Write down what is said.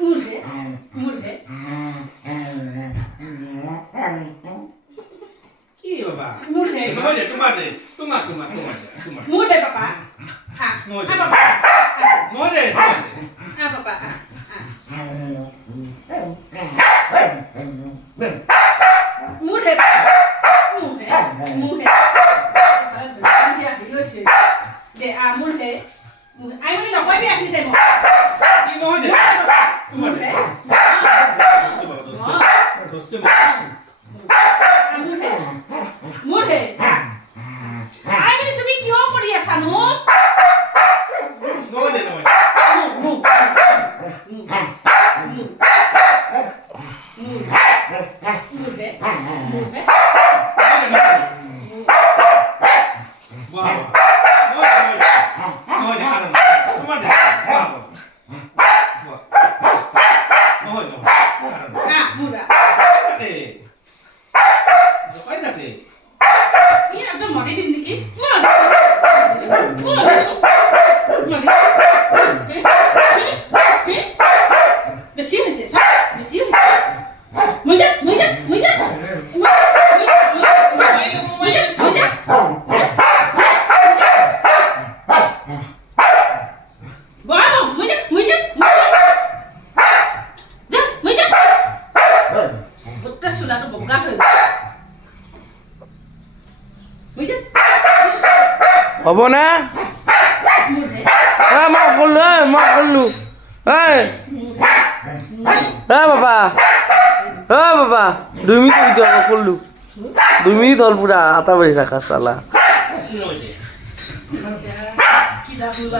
মুড়ে মুড়ে কি বাবা মুড়ে তোমার মুড়ে পাপা মুড়ে পাপা মুড়ে পাপা মুড়ে মুড়ে মুড়ে de a multe ai muốn nó quay về như thế một কি নহয় দে multe ধরছে multe multe ai muốn তুমি কিয় কৰি আছা নো নহয় দে নহয় mu multe multe বাহ নহয় দে কারণ তোমার দে বাহ নহয় নহয় কারণ ah muda দে কই দে ini ada modi din niki modi বেশি হইছে সব বেশি হইছে মুজা মুজা মুজা মুজা Wow, muja, muja, muja, muja. Betul sudah tu buka tu. Muja. হ'ব না Muda. মই কৰিলোঁ বাবা বাবা 2 মিনিট ভিতৰত মই কৰিলোঁ 2 মিনিট হ'ল পুৰা আটা বাঢ়ি থাকা চালা নহয় দে Kita dulu